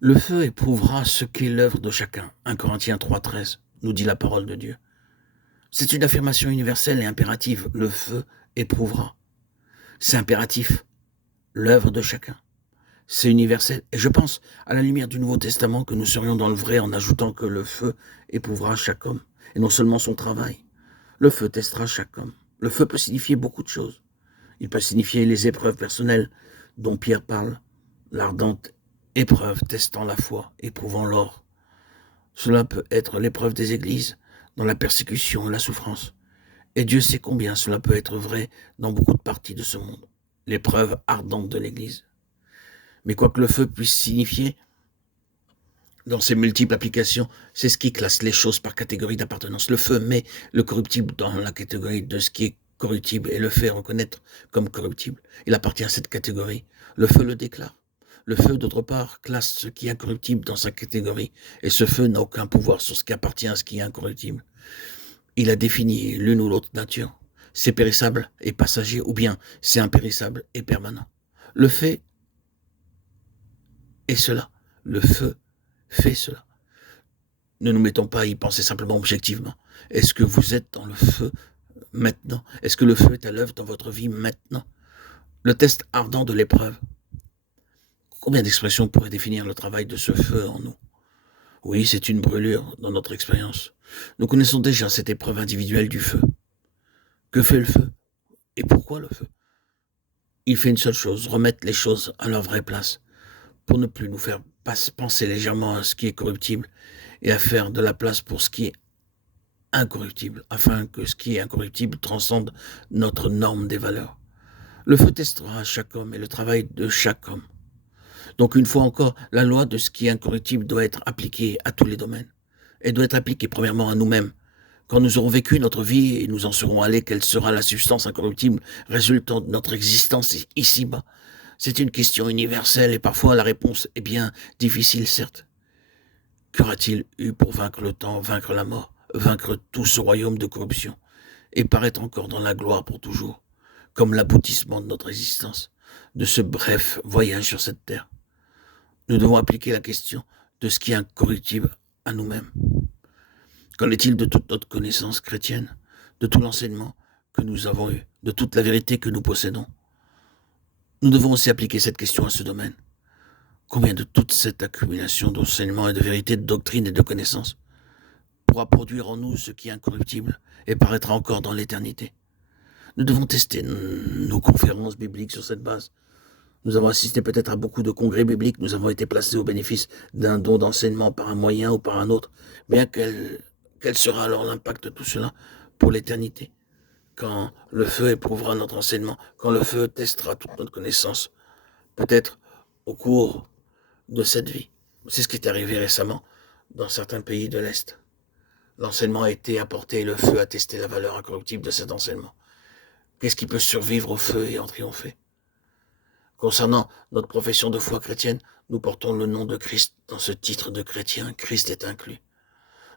Le feu éprouvera ce qu'est l'œuvre de chacun. 1 Corinthiens 3,13 nous dit la parole de Dieu. C'est une affirmation universelle et impérative. Le feu éprouvera. C'est impératif. L'œuvre de chacun. C'est universel. Et je pense, à la lumière du Nouveau Testament, que nous serions dans le vrai en ajoutant que le feu éprouvera chaque homme. Et non seulement son travail. Le feu testera chaque homme. Le feu peut signifier beaucoup de choses. Il peut signifier les épreuves personnelles dont Pierre parle, l'ardente épreuve testant la foi, éprouvant l'or. Cela peut être l'épreuve des églises, dans la persécution et la souffrance. Et Dieu sait combien cela peut être vrai dans beaucoup de parties de ce monde. L'épreuve ardente de l'Église. Mais quoi que le feu puisse signifier, dans ses multiples applications, c'est ce qui classe les choses par catégorie d'appartenance. Le feu met le corruptible dans la catégorie de ce qui est corruptible et le fait reconnaître comme corruptible. Il appartient à cette catégorie. Le feu le déclare. Le feu, d'autre part, classe ce qui est incorruptible dans sa catégorie, et ce feu n'a aucun pouvoir sur ce qui appartient à ce qui est incorruptible. Il a défini l'une ou l'autre nature. C'est périssable et passager, ou bien c'est impérissable et permanent. Le fait est cela. Le feu fait cela. Ne nous mettons pas à y penser simplement objectivement. Est-ce que vous êtes dans le feu maintenant? Est-ce que le feu est à l'œuvre dans votre vie maintenant? Le test ardent de l'épreuve. Combien d'expressions pourraient définir le travail de ce feu en nous? Oui, c'est une brûlure dans notre expérience. Nous connaissons déjà cette épreuve individuelle du feu. Que fait le feu? Et pourquoi le feu? Il fait une seule chose, remettre les choses à leur vraie place, pour ne plus nous faire penser légèrement à ce qui est corruptible et à faire de la place pour ce qui est incorruptible, afin que ce qui est incorruptible transcende notre norme des valeurs. Le feu testera chaque homme et le travail de chaque homme. Donc une fois encore, la loi de ce qui est incorruptible doit être appliquée à tous les domaines. Elle doit être appliquée premièrement à nous-mêmes. Quand nous aurons vécu notre vie et nous en serons allés, quelle sera la substance incorruptible résultant de notre existence ici-bas? C'est une question universelle et parfois la réponse est bien difficile, certes. Qu'aura-t-il eu pour vaincre le temps, vaincre la mort, vaincre tout ce royaume de corruption et paraître encore dans la gloire pour toujours, comme l'aboutissement de notre existence, de ce bref voyage sur cette terre? Nous devons appliquer la question de ce qui est incorruptible à nous-mêmes. Qu'en est-il de toute notre connaissance chrétienne, de tout l'enseignement que nous avons eu, de toute la vérité que nous possédons? Nous devons aussi appliquer cette question à ce domaine. Combien de toute cette accumulation d'enseignements et de vérité, de doctrines et de connaissances pourra produire en nous ce qui est incorruptible et paraîtra encore dans l'éternité? Nous devons tester nos conférences bibliques sur cette base. Nous avons assisté peut-être à beaucoup de congrès bibliques, nous avons été placés au bénéfice d'un don d'enseignement par un moyen ou par un autre. Bien quel sera alors l'impact de tout cela pour l'éternité? Quand le feu éprouvera notre enseignement, quand le feu testera toute notre connaissance, peut-être au cours de cette vie. C'est ce qui est arrivé récemment dans certains pays de l'Est. L'enseignement a été apporté et le feu a testé la valeur incorruptible de cet enseignement. Qu'est-ce qui peut survivre au feu et en triompher? Concernant notre profession de foi chrétienne, nous portons le nom de Christ dans ce titre de chrétien, Christ est inclus.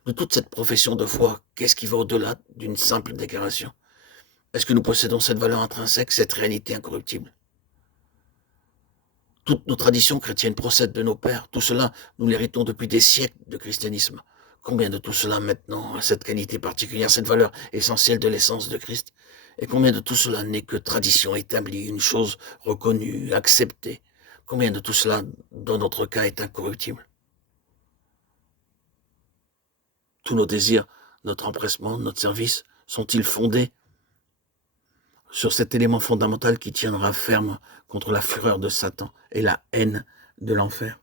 De toute cette profession de foi, qu'est-ce qui va au-delà d'une simple déclaration? Est-ce que nous possédons cette valeur intrinsèque, cette réalité incorruptible? Toutes nos traditions chrétiennes procèdent de nos pères. Tout cela, nous l'héritons depuis des siècles de christianisme. Combien de tout cela maintenant a cette qualité particulière, cette valeur essentielle de l'essence de Christ? Et combien de tout cela n'est que tradition établie, une chose reconnue, acceptée? Combien de tout cela, dans notre cas, est incorruptible? Tous nos désirs, notre empressement, notre service, sont-ils fondés sur cet élément fondamental qui tiendra ferme contre la fureur de Satan et la haine de l'enfer?